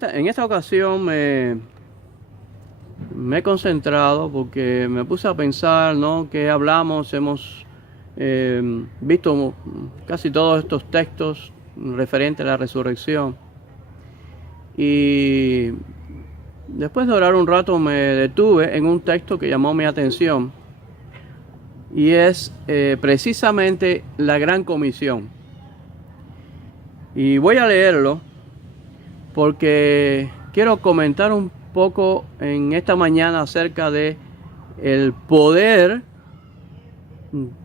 En esta ocasión me he concentrado porque me puse a pensar, ¿no? Que hablamos, hemos visto casi todos estos textos referentes a la resurrección. Y después de orar un rato me detuve en un texto que llamó mi atención. Y es precisamente la Gran Comisión. Y voy a leerlo porque quiero comentar un poco en esta mañana acerca de el poder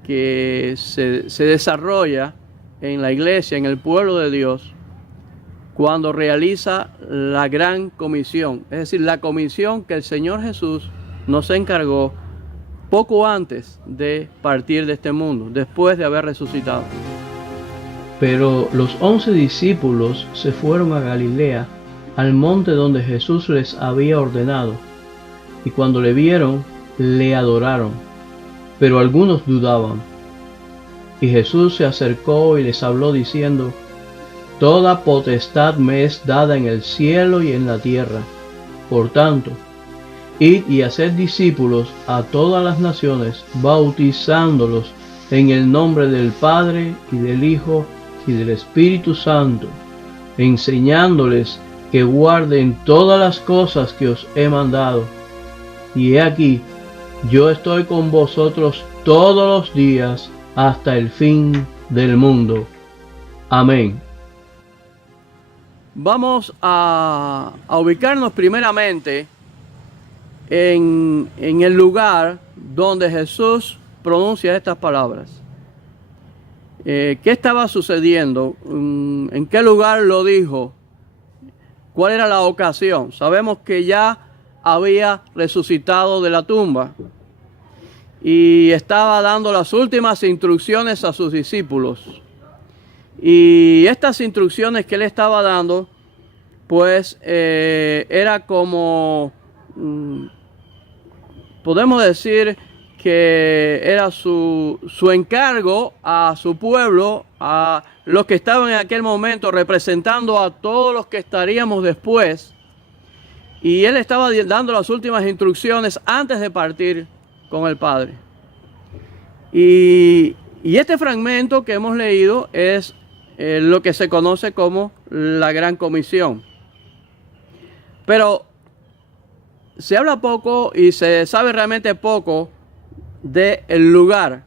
que se desarrolla en la iglesia, en el pueblo de Dios, cuando realiza la Gran Comisión. Es decir, la comisión que el Señor Jesús nos encargó poco antes de partir de este mundo, después de haber resucitado. Pero los 11 discípulos se fueron a Galilea, al monte donde Jesús les había ordenado, y cuando le vieron, le adoraron, pero algunos dudaban. Y Jesús se acercó y les habló diciendo: Toda potestad me es dada en el cielo y en la tierra. Por tanto, id y haced discípulos a todas las naciones, bautizándolos en el nombre del Padre y del Hijo y del Espíritu Santo, enseñándoles que guarden todas las cosas que os he mandado. Y he aquí, yo estoy con vosotros todos los días hasta el fin del mundo. Amén. Vamos a ubicarnos primeramente en el lugar donde Jesús pronuncia estas palabras. ¿Qué estaba sucediendo? ¿En qué lugar lo dijo? ¿Cuál era la ocasión? Sabemos que ya había resucitado de la tumba y estaba dando las últimas instrucciones a sus discípulos. Y estas instrucciones que él estaba dando, pues era como, podemos decir que era su encargo a su pueblo, a los que estaban en aquel momento, representando a todos los que estaríamos después. Y él estaba dando las últimas instrucciones antes de partir con el Padre. Y este fragmento que hemos leído es lo que se conoce como la Gran Comisión. Pero se habla poco y se sabe realmente poco del lugar.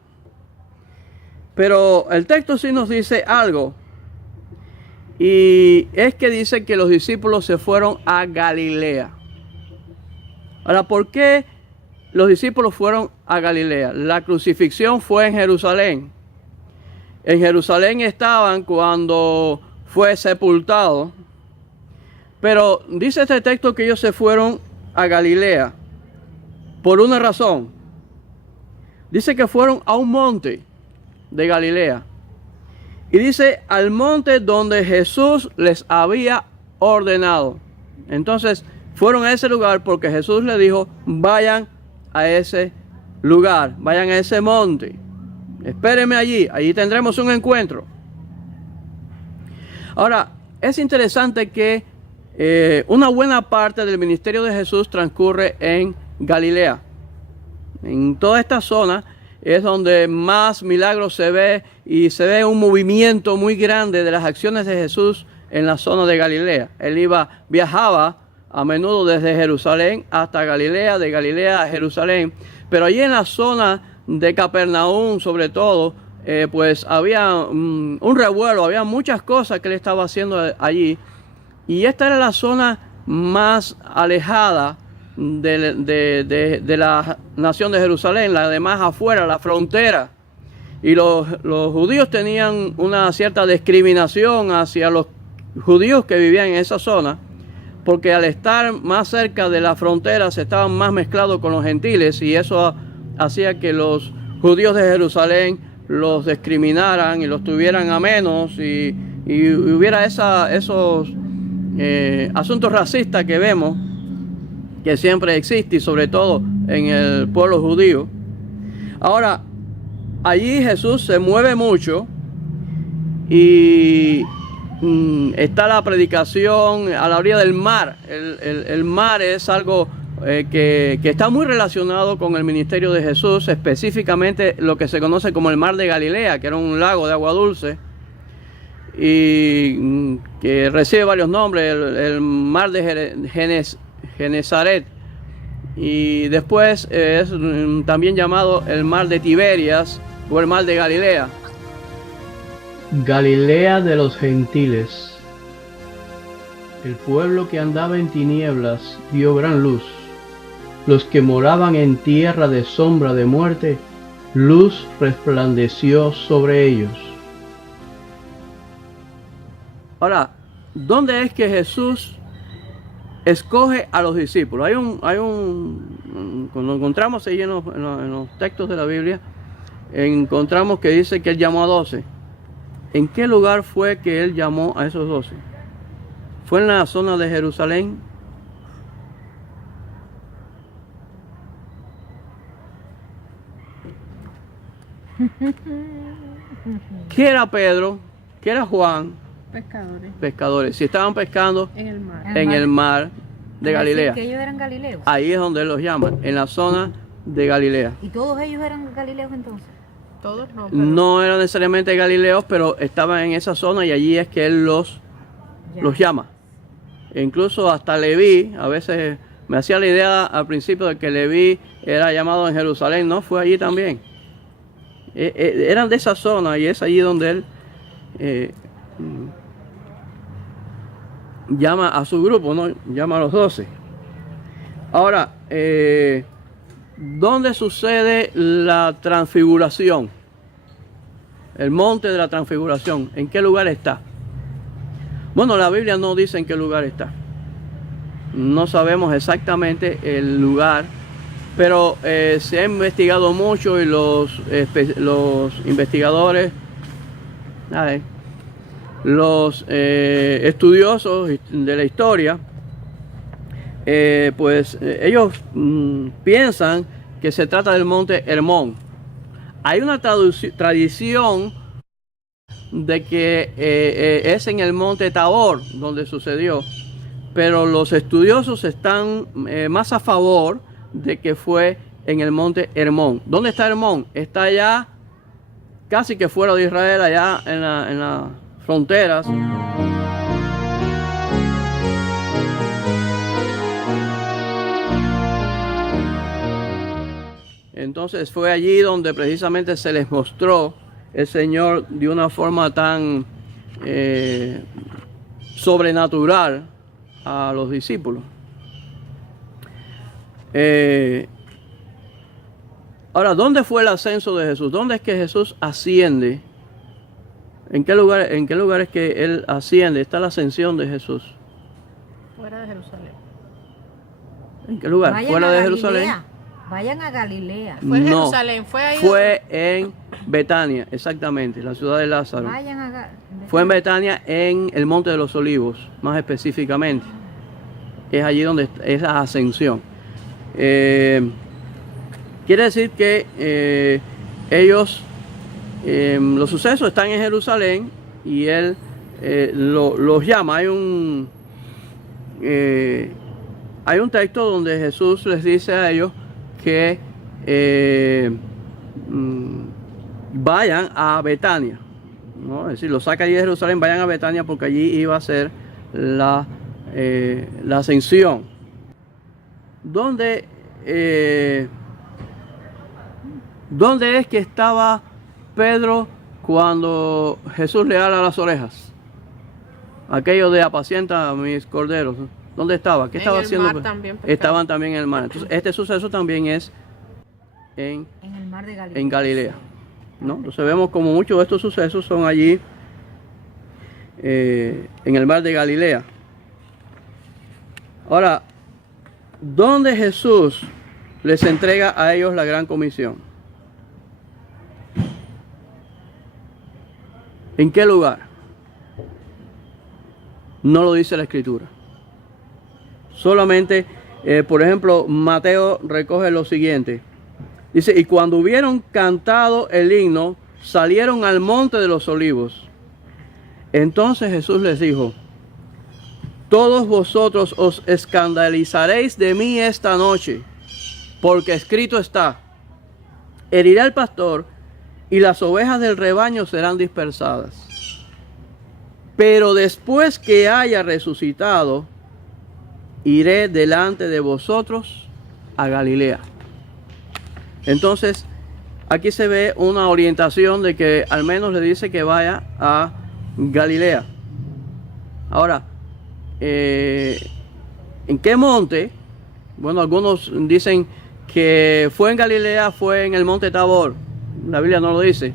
Pero el texto sí nos dice algo. Y es que dice que los discípulos se fueron a Galilea. Ahora, ¿por qué los discípulos fueron a Galilea? La crucifixión fue en Jerusalén. En Jerusalén estaban cuando fue sepultado. Pero dice este texto que ellos se fueron a Galilea por una razón. Dice que fueron a un monte de Galilea. Y dice al monte donde Jesús les había ordenado. Entonces fueron a ese lugar porque Jesús les dijo: vayan a ese lugar, vayan a ese monte. Espérenme allí, allí tendremos un encuentro. Ahora, es interesante que una buena parte del ministerio de Jesús transcurre en Galilea. En toda esta zona es donde más milagros se ve y se ve un movimiento muy grande de las acciones de Jesús en la zona de Galilea. Él viajaba a menudo desde Jerusalén hasta Galilea, de Galilea a Jerusalén, pero allí en la zona de Capernaum sobre todo, pues había un revuelo, había muchas cosas que él estaba haciendo allí, y esta era la zona más alejada de la nación de Jerusalén, la de más afuera, la frontera. Y los judíos tenían una cierta discriminación hacia los judíos que vivían en esa zona, porque al estar más cerca de la frontera se estaban más mezclados con los gentiles, y eso hacía que los judíos de Jerusalén los discriminaran y los tuvieran a menos, y hubiera esos asuntos racistas que vemos que siempre existe, y sobre todo en el pueblo judío. Ahora, allí Jesús se mueve mucho y está la predicación a la orilla del mar. El mar es algo que está muy relacionado con el ministerio de Jesús, específicamente lo que se conoce como el mar de Galilea, que era un lago de agua dulce y que recibe varios nombres, el mar de Genesaret, y después es también llamado el mar de Tiberias o el mar de Galilea. Galilea de los gentiles. El pueblo que andaba en tinieblas vio gran luz. Los que moraban en tierra de sombra de muerte, luz resplandeció sobre ellos. Ahora, ¿dónde es que Jesús escoge a los discípulos? Cuando encontramos ahí en los textos de la Biblia, encontramos que dice que él llamó a 12. ¿En qué lugar fue que él llamó a esos 12? ¿Fue en la zona de Jerusalén? ¿Qué era Pedro? ¿Qué era Juan? Pescadores. Pescadores. Si estaban pescando En el mar. en el mar de Galilea. Que ellos eran galileos. Ahí es donde él los llama, en la zona de Galilea. ¿Y todos ellos eran galileos entonces? Todos no. Pero No eran necesariamente galileos, pero estaban en esa zona y allí es que él los llama. E incluso hasta Leví, a veces me hacía la idea al principio de que Leví era llamado en Jerusalén, no, fue allí también. Eran de esa zona y es allí donde él llama a su grupo, ¿no? Llama a los 12. Ahora, ¿dónde sucede la transfiguración? El monte de la transfiguración, ¿en qué lugar está? Bueno, la Biblia no dice en qué lugar está. No sabemos exactamente el lugar, pero se ha investigado mucho y los investigadores, los estudiosos de la historia, ellos piensan que se trata del monte Hermón. Hay una tradición de que es en el monte Tabor donde sucedió, pero los estudiosos están más a favor de que fue en el monte Hermón. ¿Dónde está Hermón? Está allá casi que fuera de Israel, allá en las fronteras. Entonces fue allí donde precisamente se les mostró el Señor de una forma tan sobrenatural a los discípulos. Ahora, ¿dónde fue el ascenso de Jesús? ¿Dónde es que Jesús asciende? ¿En qué lugar es que Él asciende? Está la ascensión de Jesús. fuera de Jerusalén. ¿En qué lugar? Vayan ¿Fuera a de Galilea. Jerusalén? Vayan a Galilea. Fue en No, Jerusalén, fue ahí. Fue en Betania, exactamente, la ciudad de Lázaro. Vayan a Fue en Betania, en el Monte de los Olivos, más específicamente. Es allí donde es la ascensión. Quiere decir que ellos, los sucesos están en Jerusalén y él los llama. Hay un texto donde Jesús les dice a ellos que vayan a Betania, ¿no? Es decir, los saca allí de Jerusalén, vayan a Betania porque allí iba a ser la ascensión. ¿Dónde es que estaba Pedro cuando Jesús le ala las orejas? Aquello de apacienta a mis corderos, ¿no? ¿Dónde estaba? ¿Qué estaba haciendo? En el mar también pescaba. Estaban también en el mar. Entonces, este suceso también es en el mar de Galilea. En Galilea, ¿no? Entonces vemos como muchos de estos sucesos son allí en el mar de Galilea. Ahora, ¿dónde Jesús les entrega a ellos la gran comisión? ¿En qué lugar? No lo dice la Escritura. Solamente, por ejemplo, Mateo recoge lo siguiente. Dice, y cuando hubieron cantado el himno, salieron al monte de los olivos. Entonces Jesús les dijo: todos vosotros os escandalizaréis de mí esta noche, porque escrito está: heriré al pastor y las ovejas del rebaño serán dispersadas. Pero después que haya resucitado, iré delante de vosotros a Galilea. Entonces, aquí se ve una orientación de que al menos le dice que vaya a Galilea. Ahora, ¿en qué monte? Bueno, algunos dicen que fue en Galilea, fue en el monte Tabor. La Biblia no lo dice.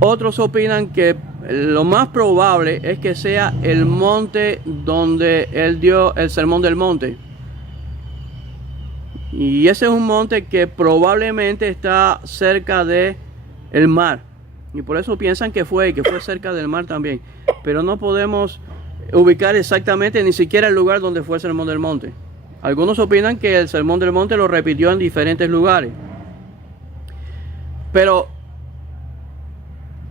Otros opinan que lo más probable es que sea el monte donde él dio el sermón del monte. Y ese es un monte que probablemente está cerca de el mar. Y por eso piensan que fue cerca del mar también. Pero no podemos ubicar exactamente ni siquiera el lugar donde fue el sermón del monte. Algunos opinan que el sermón del monte lo repitió en diferentes lugares. Pero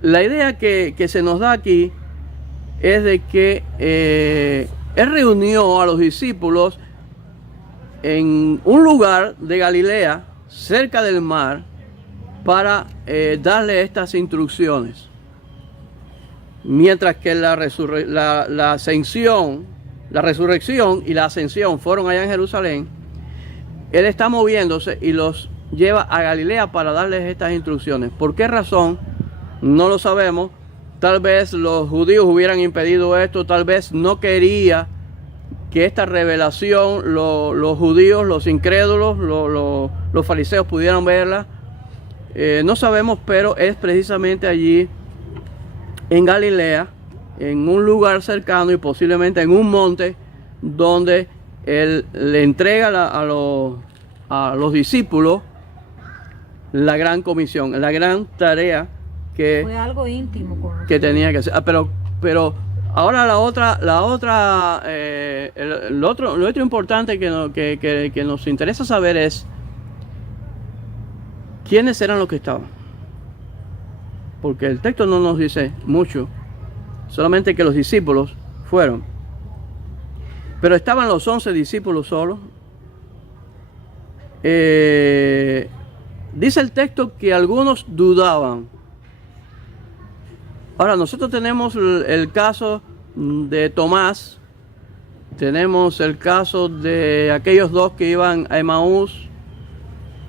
la idea que se nos da aquí es de que él reunió a los discípulos en un lugar de Galilea, cerca del mar, para darle estas instrucciones. Mientras que la resurrección y la ascensión fueron allá en Jerusalén, él está moviéndose y los lleva a Galilea para darles estas instrucciones. ¿Por qué razón? No lo sabemos. Tal vez los judíos hubieran impedido esto, tal vez no quería que esta revelación los judíos, los incrédulos, los fariseos pudieran verla. No sabemos, pero es precisamente allí en Galilea, en un lugar cercano y posiblemente en un monte, donde él le entrega a los discípulos la gran comisión, la gran tarea Fue algo íntimo con que tenía que hacer. Pero ahora lo otro importante que nos interesa saber es quiénes eran los que estaban. Porque el texto no nos dice mucho, solamente que los discípulos fueron. Pero estaban los 11 discípulos solos. Dice el texto que algunos dudaban. Ahora, nosotros tenemos el caso de Tomás, tenemos el caso de aquellos dos que iban a Emaús,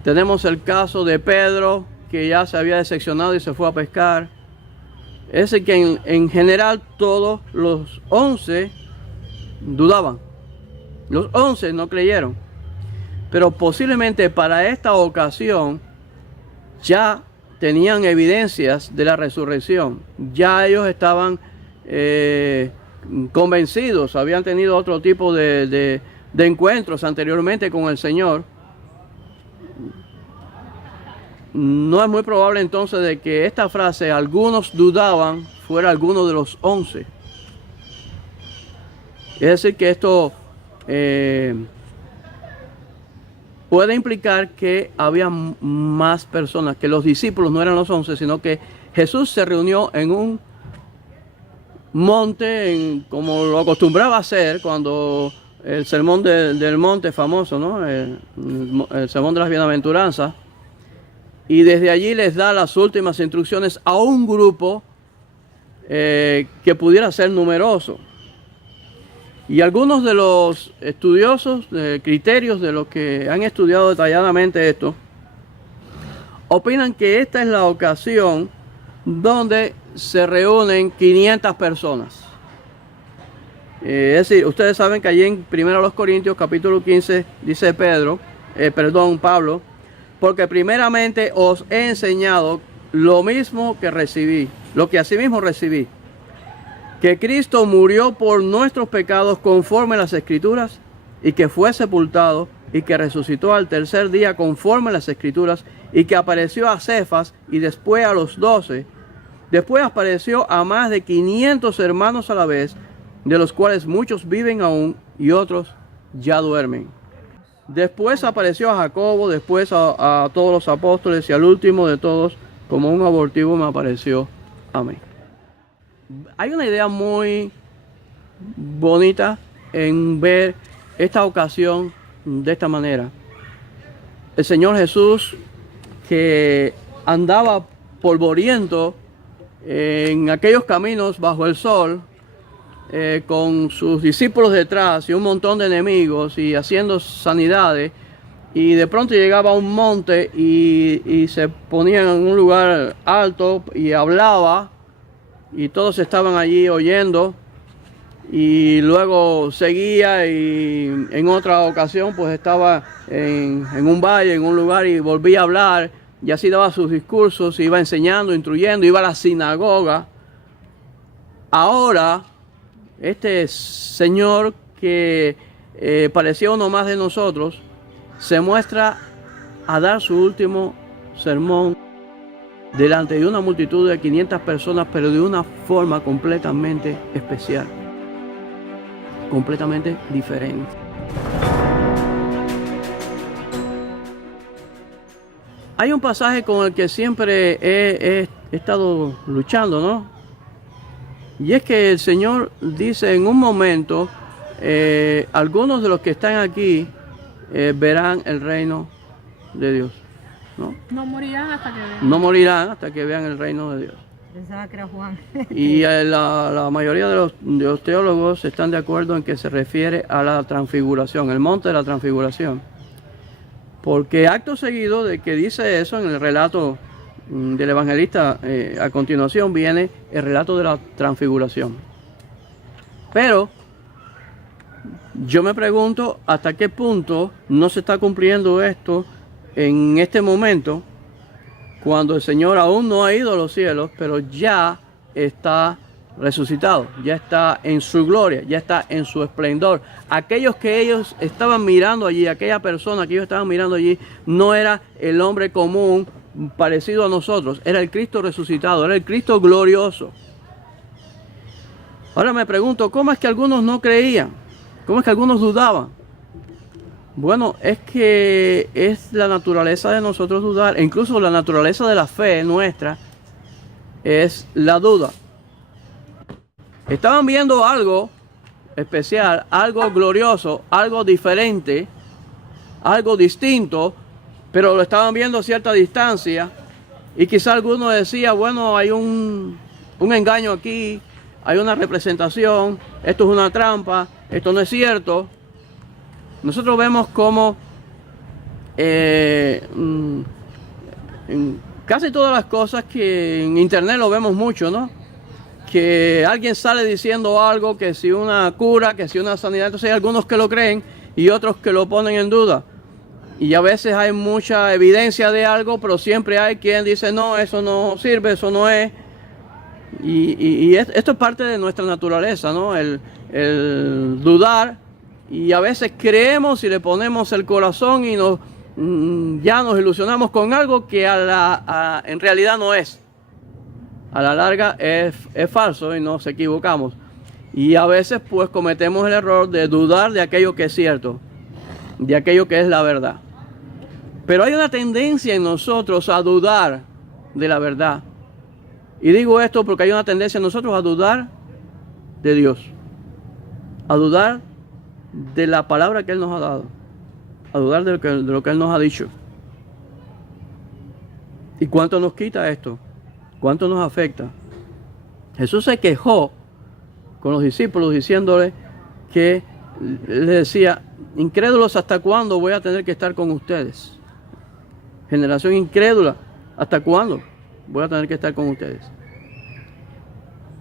tenemos el caso de Pedro, que ya se había decepcionado y se fue a pescar. Es decir, que en general todos los 11 dudaban, los 11 no creyeron, pero posiblemente para esta ocasión ya tenían evidencias de la resurrección. Ya ellos estaban convencidos, habían tenido otro tipo de encuentros anteriormente con el Señor. No es muy probable entonces de que esta frase, algunos dudaban, fuera alguno de los 11. Es decir, que esto puede implicar que había más personas, que los discípulos no eran los 11, sino que Jesús se reunió en un monte, como lo acostumbraba a hacer cuando el sermón del monte famoso, ¿no? El sermón de las bienaventuranzas, y desde allí les da las últimas instrucciones a un grupo que pudiera ser numeroso. Y algunos de los estudiosos, criterios de los que han estudiado detalladamente esto, opinan que esta es la ocasión donde se reúnen 500 personas. Es decir, ustedes saben que allí en 1 Corintios capítulo 15 dice Pablo, porque primeramente os he enseñado lo mismo que recibí, lo que asimismo recibí, que Cristo murió por nuestros pecados conforme a las Escrituras, y que fue sepultado, y que resucitó al tercer día conforme a las Escrituras, y que apareció a Cefas y después a los 12. Después apareció a más de 500 hermanos a la vez, de los cuales muchos viven aún y otros ya duermen. Después apareció a Jacobo, después a todos los apóstoles, y al último de todos, como un abortivo, me apareció a mí. Hay una idea muy bonita en ver esta ocasión de esta manera. El Señor Jesús, que andaba polvoriento en aquellos caminos bajo el sol, con sus discípulos detrás y un montón de enemigos y haciendo sanidades, y de pronto llegaba a un monte y se ponía en un lugar alto y hablaba, y todos estaban allí oyendo, y luego seguía, y en otra ocasión pues estaba en un valle, en un lugar, y volvía a hablar, y así daba sus discursos, iba enseñando, instruyendo, iba a la sinagoga. Ahora este señor que parecía uno más de nosotros, se muestra a dar su último sermón delante de una multitud de 500 personas, pero de una forma completamente especial, completamente diferente. Hay un pasaje con el que siempre he estado luchando, ¿no? Y es que el Señor dice en un momento, algunos de los que están aquí verán el reino de Dios, ¿no? No morirán hasta que vean. No morirán hasta que vean el reino de Dios. Pensaba que era Juan. Y la mayoría de los teólogos están de acuerdo en que se refiere a la transfiguración, el monte de la transfiguración. Porque acto seguido de que dice eso en el relato del evangelista, a continuación viene el relato de la transfiguración. Pero yo me pregunto hasta qué punto no se está cumpliendo esto en este momento, cuando el Señor aún no ha ido a los cielos, pero ya está resucitado, ya está en su gloria, ya está en su esplendor. Aquellos que ellos estaban mirando allí, aquella persona que ellos estaban mirando allí, no era el hombre común parecido a nosotros, era el Cristo resucitado, era el Cristo glorioso. Ahora me pregunto, ¿cómo es que algunos no creían? ¿Cómo es que algunos dudaban? Bueno, es que es la naturaleza de nosotros dudar, e incluso la naturaleza de la fe nuestra es la duda. Estaban viendo algo especial, algo glorioso, algo diferente, algo distinto, pero lo estaban viendo a cierta distancia, y quizá alguno decía, bueno, hay un engaño aquí, hay una representación, esto es una trampa, esto no es cierto. Nosotros vemos como en casi todas las cosas que en internet lo vemos mucho, ¿no? Que alguien sale diciendo algo, que si una cura, que si una sanidad, entonces hay algunos que lo creen y otros que lo ponen en duda. Y a veces hay mucha evidencia de algo, pero siempre hay quien dice, no, eso no sirve, eso no es. Y esto es parte de nuestra naturaleza, ¿no? El dudar, y a veces creemos y le ponemos el corazón y ya nos ilusionamos con algo que en realidad no es. A la larga es falso y nos equivocamos. Y a veces pues cometemos el error de dudar de aquello que es cierto, de aquello que es la verdad. Pero hay una tendencia en nosotros a dudar de la verdad. Y digo esto porque hay una tendencia en nosotros a dudar de Dios, a dudar de la palabra que Él nos ha dado, a dudar de lo que Él nos ha dicho. ¿Y cuánto nos quita esto? ¿Cuánto nos afecta? Jesús se quejó con los discípulos diciéndole que les decía, incrédulos, ¿hasta cuándo voy a tener que estar con ustedes? Generación incrédula, ¿hasta cuándo voy a tener que estar con ustedes?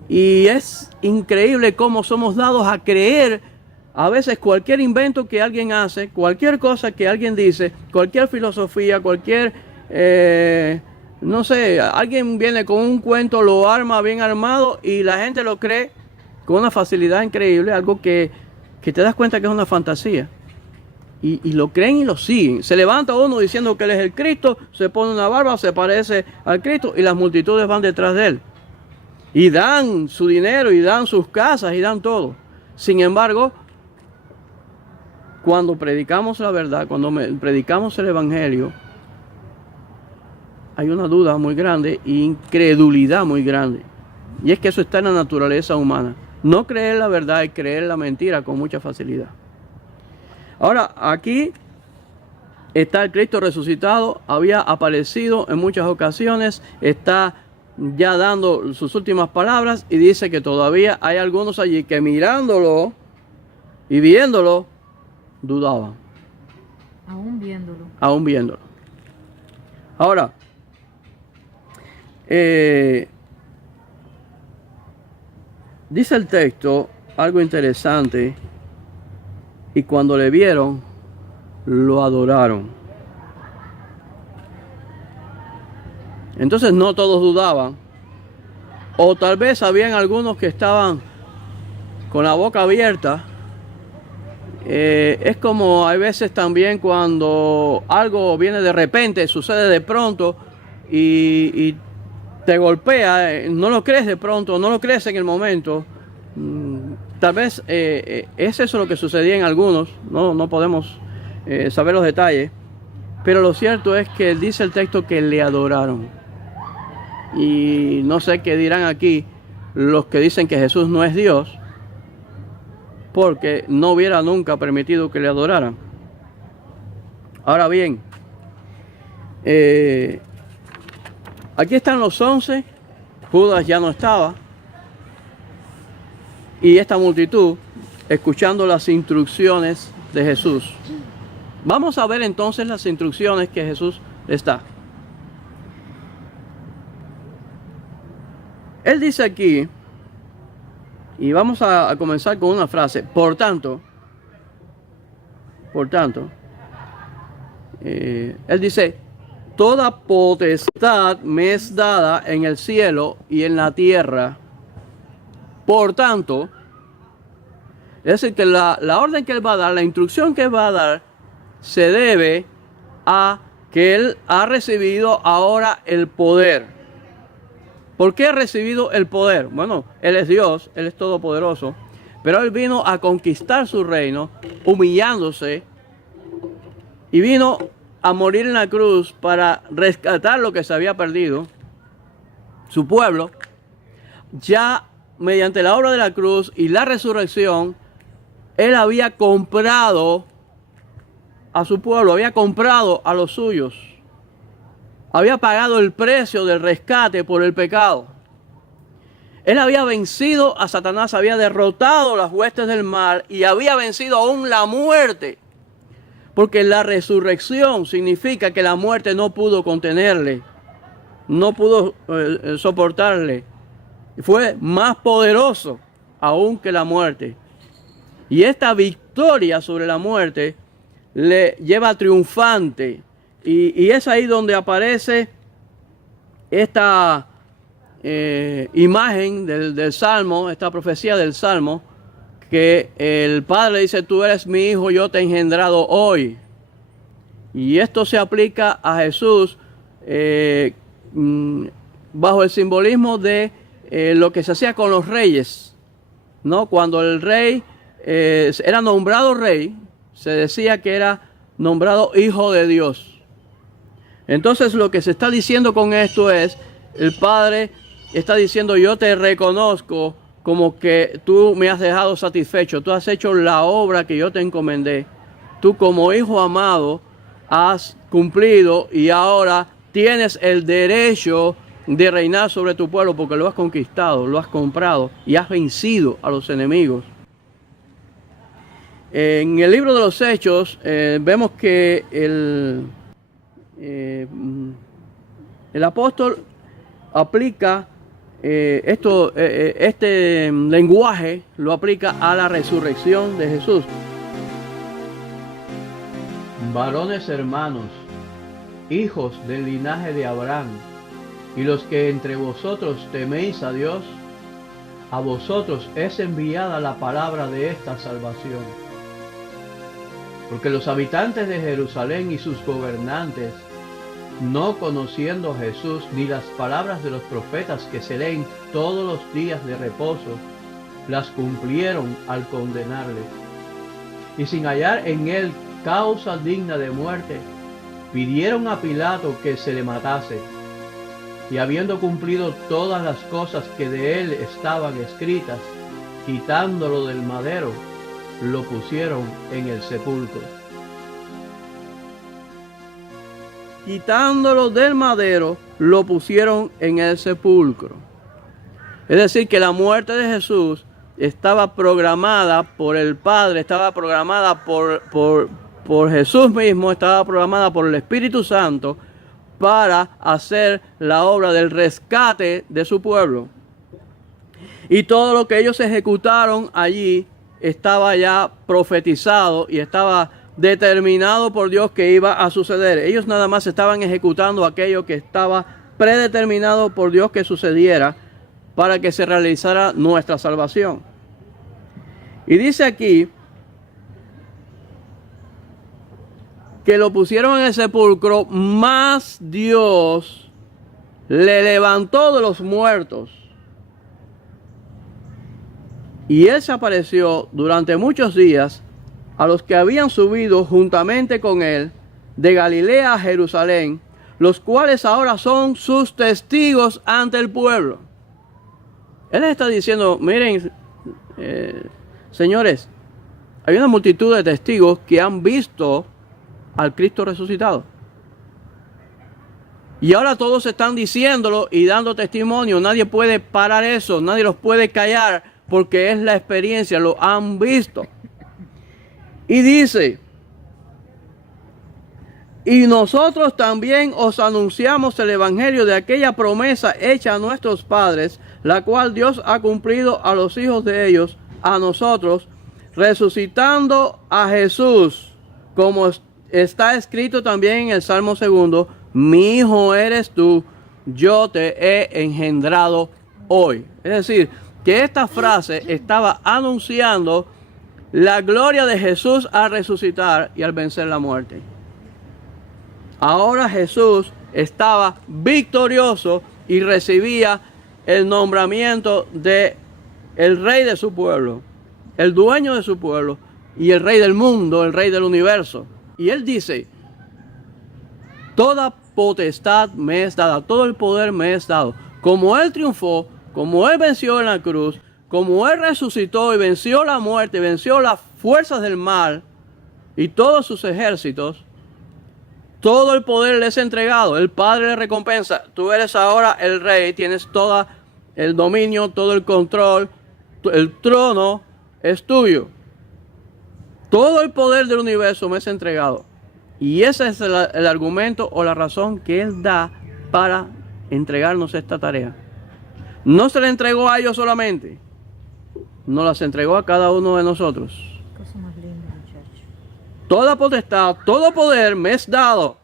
Y es increíble cómo somos dados a creer a veces cualquier invento que alguien hace, cualquier cosa que alguien dice, cualquier filosofía, cualquier, no sé, alguien viene con un cuento, lo arma bien armado y la gente lo cree con una facilidad increíble, algo que te das cuenta que es una fantasía. Y lo creen y lo siguen. Se levanta uno diciendo que Él es el Cristo, se pone una barba, se parece al Cristo y las multitudes van detrás de Él. Y dan su dinero y dan sus casas y dan todo. Sin embargo, cuando predicamos la verdad, cuando predicamos el Evangelio, hay una duda muy grande e incredulidad muy grande. Y es que eso está en la naturaleza humana. No creer la verdad y creer la mentira con mucha facilidad. Ahora, aquí está el Cristo resucitado, había aparecido en muchas ocasiones, está ya dando sus últimas palabras y dice que todavía hay algunos allí que mirándolo y viéndolo, dudaban. Aún viéndolo. Aún viéndolo. Ahora, dice el texto algo interesante, y cuando le vieron, lo adoraron. Entonces no todos dudaban, o tal vez habían algunos que estaban con la boca abierta. Es como hay veces también cuando algo viene de repente, sucede de pronto y te golpea, no lo crees de pronto, no lo crees en el momento. Tal vez es eso lo que sucedía en algunos, no podemos saber los detalles, pero lo cierto es que dice el texto que le adoraron. Y no sé qué dirán aquí los que dicen que Jesús no es Dios, porque no hubiera nunca permitido que le adoraran. Ahora bien, aquí están los 11, Judas ya no estaba, y esta multitud escuchando las instrucciones de Jesús. Vamos a ver entonces las instrucciones que Jesús les da. Él dice aquí, y vamos a comenzar con una frase, por tanto, él dice, toda potestad me es dada en el cielo y en la tierra. Por tanto, es decir, que la orden que él va a dar, la instrucción que él va a dar, se debe a que él ha recibido ahora el poder. ¿Por qué ha recibido el poder? Bueno, él es Dios, él es todopoderoso, pero él vino a conquistar su reino, humillándose, y vino a morir en la cruz para rescatar lo que se había perdido, su pueblo. Ya mediante la obra de la cruz y la resurrección, él había comprado a su pueblo, había comprado a los suyos, había pagado el precio del rescate por el pecado. Él había vencido a Satanás, había derrotado las huestes del mal y había vencido aún la muerte. Porque la resurrección significa que la muerte no pudo contenerle, no pudo soportarle. Fue más poderoso aún que la muerte. Y esta victoria sobre la muerte le lleva triunfante. Y es ahí donde aparece esta imagen del Salmo, esta profecía del Salmo, que el Padre dice, tú eres mi hijo, yo te he engendrado hoy. Y esto se aplica a Jesús bajo el simbolismo de lo que se hacía con los reyes, ¿no? Cuando el rey era nombrado rey, se decía que era nombrado hijo de Dios. Entonces lo que se está diciendo con esto es, el Padre está diciendo, yo te reconozco como que tú me has dejado satisfecho, tú has hecho la obra que yo te encomendé, tú como hijo amado has cumplido y ahora tienes el derecho de reinar sobre tu pueblo porque lo has conquistado, lo has comprado y has vencido a los enemigos. En el libro de los Hechos vemos que el apóstol aplica este lenguaje, lo aplica a la resurrección de Jesús. Varones hermanos, hijos del linaje de Abraham, y los que entre vosotros teméis a Dios, a vosotros es enviada la palabra de esta salvación. Porque los habitantes de Jerusalén y sus gobernantes, no conociendo a Jesús ni las palabras de los profetas que se leen todos los días de reposo, las cumplieron al condenarle. Y sin hallar en él causa digna de muerte, pidieron a Pilato que se le matase. Y habiendo cumplido todas las cosas que de él estaban escritas, quitándolo del madero, lo pusieron en el sepulcro. Quitándolo del madero, lo pusieron en el sepulcro. Es decir, que la muerte de Jesús estaba programada por el Padre, estaba programada por Jesús mismo, estaba programada por el Espíritu Santo para hacer la obra del rescate de su pueblo. Y todo lo que ellos ejecutaron allí estaba ya profetizado y estaba determinado por Dios que iba a suceder. Ellos nada más estaban ejecutando aquello que estaba predeterminado por Dios que sucediera para que se realizara nuestra salvación. Y dice aquí que lo pusieron en el sepulcro, mas Dios le levantó de los muertos. Y él se apareció durante muchos días a los que habían subido juntamente con él de Galilea a Jerusalén, los cuales ahora son sus testigos ante el pueblo. Él les está diciendo, miren, señores, hay una multitud de testigos que han visto al Cristo resucitado. Y ahora todos están diciéndolo y dando testimonio. Nadie puede parar eso, nadie los puede callar, porque es la experiencia, lo han visto. Y dice, y nosotros también os anunciamos el evangelio de aquella promesa hecha a nuestros padres, la cual Dios ha cumplido a los hijos de ellos, a nosotros, resucitando a Jesús, como está escrito también en el Salmo 2, mi hijo eres tú, yo te he engendrado hoy. Es decir, que esta frase estaba anunciando la gloria de Jesús al resucitar y al vencer la muerte. Ahora Jesús estaba victorioso y recibía el nombramiento de el rey de su pueblo, el dueño de su pueblo y el rey del mundo, el rey del universo. Y él dice, toda potestad me es dada, todo el poder me es dado. Como él triunfó, como él venció en la cruz, como él resucitó y venció la muerte, venció las fuerzas del mal y todos sus ejércitos, todo el poder le es entregado. El Padre le recompensa. Tú eres ahora el rey, tienes todo el dominio, todo el control, el trono es tuyo. Todo el poder del universo me es entregado. Y ese es el argumento o la razón que él da para entregarnos esta tarea. No se le entregó a ellos solamente, nos las entregó a cada uno de nosotros. Cosa más linda, muchacho. Toda potestad, todo poder me es dado.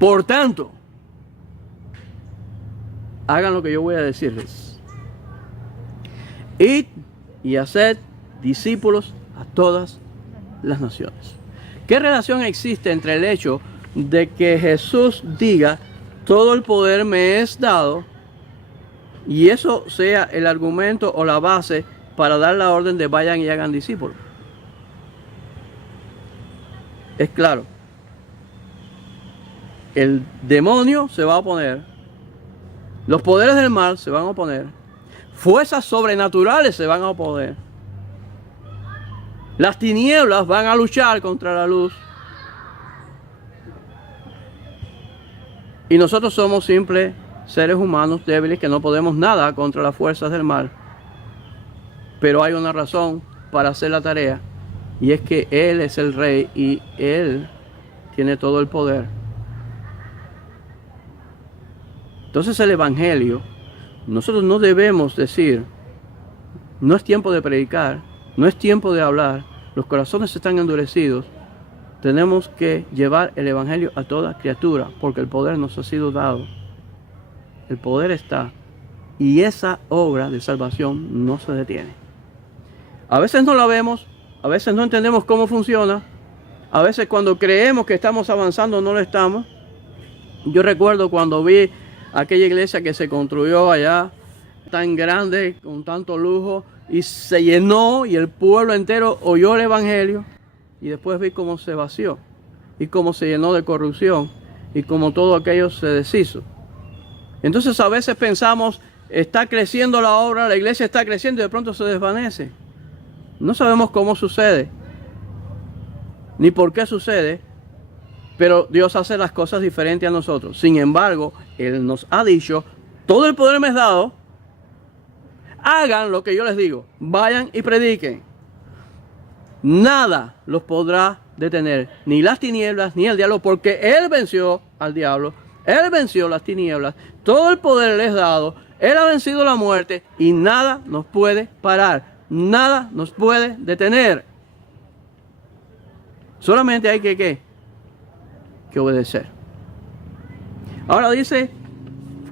Por tanto, hagan lo que yo voy a decirles. Id y haced discípulos a todas las naciones. ¿Qué relación existe entre el hecho de que Jesús diga todo el poder me es dado y eso sea el argumento o la base para dar la orden de vayan y hagan discípulos? Es claro, el demonio se va a oponer, los poderes del mal se van a oponer, fuerzas sobrenaturales se van a oponer, las tinieblas van a luchar contra la luz. Y nosotros somos simples seres humanos débiles que no podemos nada contra las fuerzas del mal. Pero hay una razón para hacer la tarea. Y es que Él es el Rey y Él tiene todo el poder. Entonces el Evangelio, nosotros no debemos decir, no es tiempo de predicar, no es tiempo de hablar, los corazones están endurecidos. Tenemos que llevar el Evangelio a toda criatura, porque el poder nos ha sido dado. El poder está. Y esa obra de salvación no se detiene. A veces no la vemos, a veces no entendemos cómo funciona, a veces cuando creemos que estamos avanzando no lo estamos. Yo recuerdo cuando vi aquella iglesia que se construyó allá, tan grande, con tanto lujo, y se llenó y el pueblo entero oyó el Evangelio. Y después vi cómo se vació y cómo se llenó de corrupción. y como todo aquello se deshizo. Entonces a veces pensamos, está creciendo la obra, la iglesia está creciendo y de pronto se desvanece. No sabemos cómo sucede, ni por qué sucede, pero Dios hace las cosas diferentes a nosotros. Sin embargo, Él nos ha dicho, todo el poder me es dado, hagan lo que yo les digo, vayan y prediquen. Nada los podrá detener, ni las tinieblas, ni el diablo, porque Él venció al diablo, Él venció las tinieblas, todo el poder le es dado, Él ha vencido la muerte y nada nos puede parar, nada nos puede detener. Solamente hay que obedecer. Ahora dice,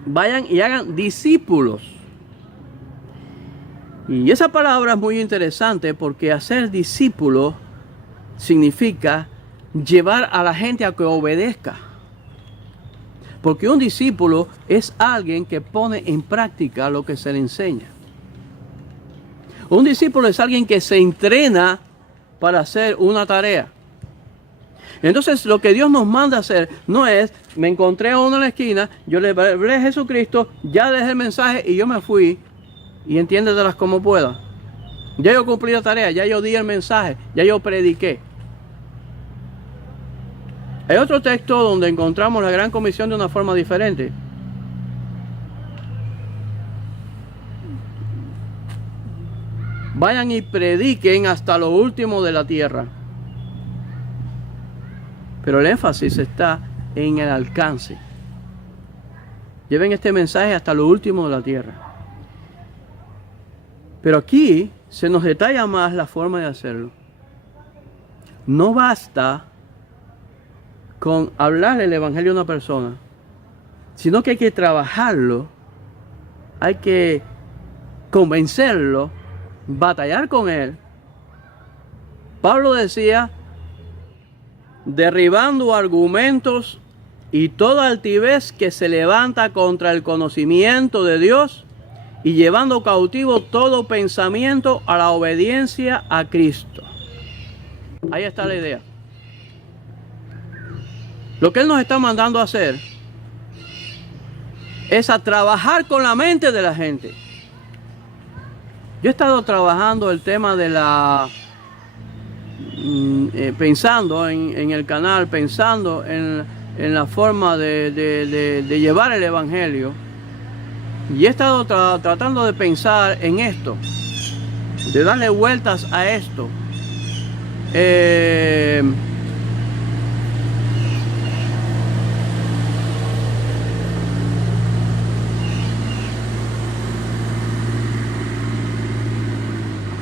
vayan y hagan discípulos. Y esa palabra es muy interesante porque hacer discípulo significa llevar a la gente a que obedezca. Porque un discípulo es alguien que pone en práctica lo que se le enseña. Un discípulo es alguien que se entrena para hacer una tarea. Entonces lo que Dios nos manda a hacer no es, me encontré a uno en la esquina, yo le hablé a Jesucristo, ya dejé el mensaje y yo me fui y entiéndetelas como pueda. Ya yo cumplí la tarea, ya yo di el mensaje, ya yo prediqué. Hay otro texto donde encontramos la gran comisión de una forma diferente. Vayan y prediquen hasta lo último de la tierra. Pero el énfasis está en el alcance. Lleven este mensaje hasta lo último de la tierra. Pero aquí se nos detalla más la forma de hacerlo. No basta con hablar el evangelio a una persona, sino que hay que trabajarlo, hay que convencerlo, batallar con él. Pablo decía, derribando argumentos y toda altivez que se levanta contra el conocimiento de Dios y llevando cautivo todo pensamiento a la obediencia a Cristo. Ahí está la idea. Lo que Él nos está mandando a hacer es a trabajar con la mente de la gente. Yo he estado trabajando el tema de la... pensando en el canal, pensando en la forma de llevar el evangelio, y he estado tratando de pensar en esto, de darle vueltas a esto.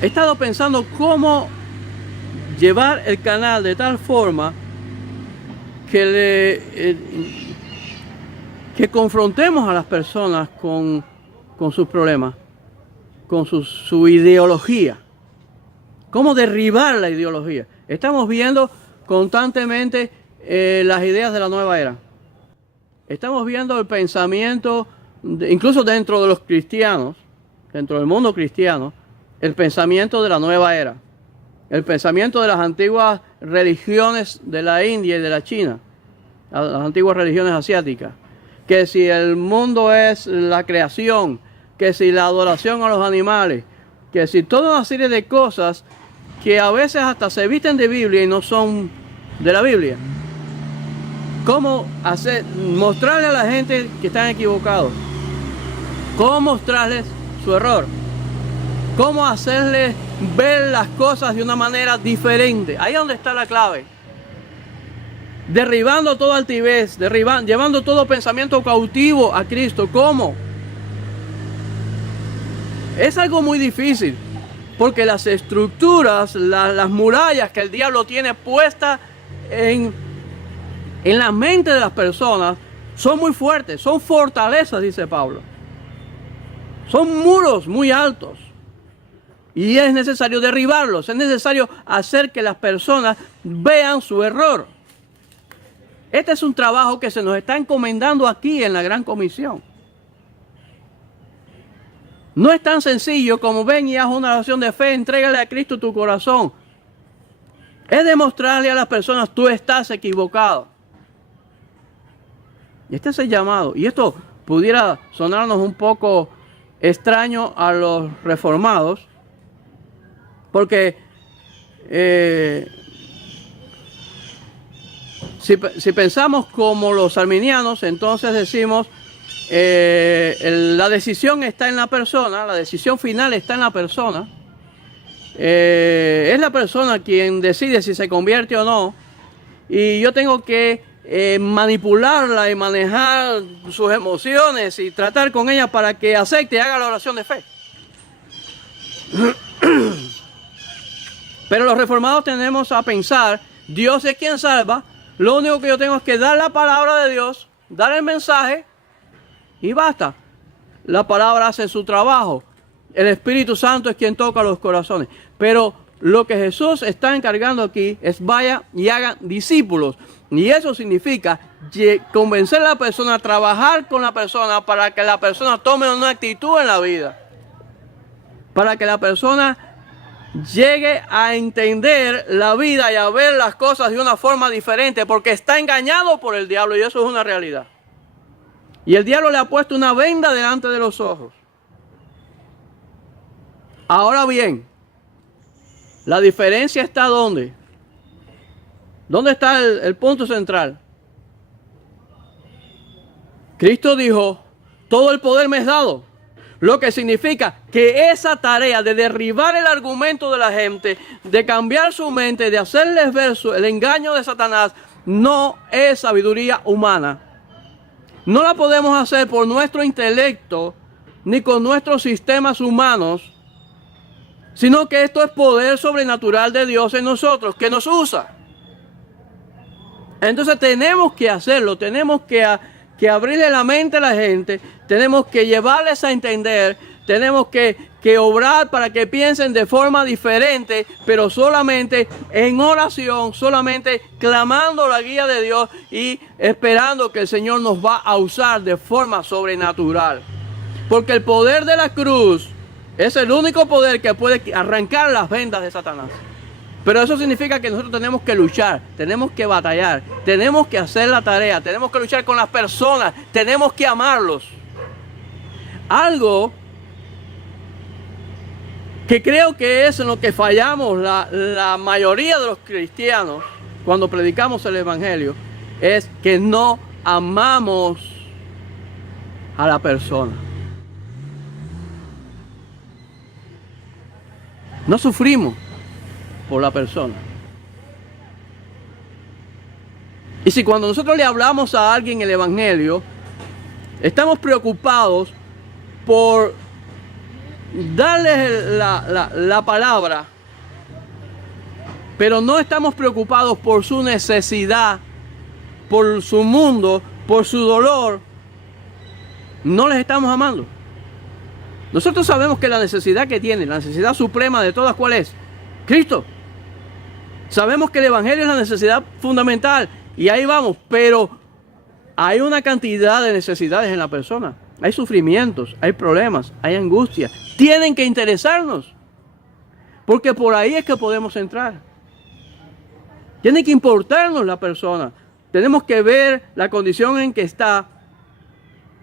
He estado pensando cómo llevar el canal de tal forma que confrontemos a las personas con sus problemas, con su ideología. Cómo derribar la ideología. Estamos viendo constantemente las ideas de la nueva era. Estamos viendo el pensamiento, incluso dentro de los cristianos, dentro del mundo cristiano, el pensamiento de la nueva era. El pensamiento de las antiguas religiones de la India y de la China, las antiguas religiones asiáticas, que si el mundo es la creación, que si la adoración a los animales, que si toda una serie de cosas que a veces hasta se visten de Biblia y no son de la Biblia. ¿Cómo mostrarle a la gente que están equivocados? ¿Cómo mostrarles su error? ¿Cómo hacerles ver las cosas de una manera diferente? Ahí es donde está la clave. Derribando toda altivez, llevando todo pensamiento cautivo a Cristo. ¿Cómo? Es algo muy difícil, porque las estructuras, las murallas que el diablo tiene puestas en la mente de las personas son muy fuertes, son fortalezas, dice Pablo. Son muros muy altos. Y es necesario derribarlos, es necesario hacer que las personas vean su error. Este es un trabajo que se nos está encomendando aquí en la Gran Comisión. No es tan sencillo como ven y haz una oración de fe, entrégale a Cristo tu corazón. Es demostrarle a las personas, tú estás equivocado. Y este es el llamado. Y esto pudiera sonarnos un poco extraño a los reformados, porque si pensamos como los arminianos, entonces decimos, la decisión está en la persona, la decisión final está en la persona. Es la persona quien decide si se convierte o no, y yo tengo que manipularla y manejar sus emociones y tratar con ella para que acepte y haga la oración de fe. Pero los reformados tendemos a pensar, Dios es quien salva, lo único que yo tengo es que dar la palabra de Dios, dar el mensaje y basta. La palabra hace su trabajo. El Espíritu Santo es quien toca los corazones. Pero lo que Jesús está encargando aquí es vaya y hagan discípulos. Y eso significa convencer a la persona, trabajar con la persona para que la persona tome una actitud en la vida. Para que la persona llegue a entender la vida y a ver las cosas de una forma diferente, porque está engañado por el diablo y eso es una realidad. Y el diablo le ha puesto una venda delante de los ojos. Ahora bien, la diferencia está ¿dónde? ¿Dónde está el punto central? Cristo dijo, todo el poder me es dado. Lo que significa que esa tarea de derribar el argumento de la gente, de cambiar su mente, de hacerles ver el engaño de Satanás, no es sabiduría humana. No la podemos hacer por nuestro intelecto, ni con nuestros sistemas humanos, sino que esto es poder sobrenatural de Dios en nosotros, que nos usa. Entonces tenemos que hacerlo, tenemos que abrirle la mente a la gente, tenemos que llevarles a entender, tenemos que obrar para que piensen de forma diferente, pero solamente en oración, solamente clamando la guía de Dios y esperando que el Señor nos va a usar de forma sobrenatural. Porque el poder de la cruz es el único poder que puede arrancar las vendas de Satanás. Pero eso significa que nosotros tenemos que luchar, tenemos que batallar, tenemos que hacer la tarea, tenemos que luchar con las personas, tenemos que amarlos. Algo que creo que es en lo que fallamos la mayoría de los cristianos cuando predicamos el Evangelio, es que no amamos a la persona. No sufrimos por la persona. Y si cuando nosotros le hablamos a alguien el Evangelio, estamos preocupados por darles la palabra, pero no estamos preocupados por su necesidad, por su mundo, por su dolor, no les estamos amando. Nosotros sabemos que la necesidad que tienen, la necesidad suprema de todas, ¿cuál es? Cristo. Sabemos que el Evangelio es la necesidad fundamental y ahí vamos, pero hay una cantidad de necesidades en la persona. Hay sufrimientos, hay problemas, hay angustia. Tienen que interesarnos, porque por ahí es que podemos entrar. Tiene que importarnos la persona. Tenemos que ver la condición en que está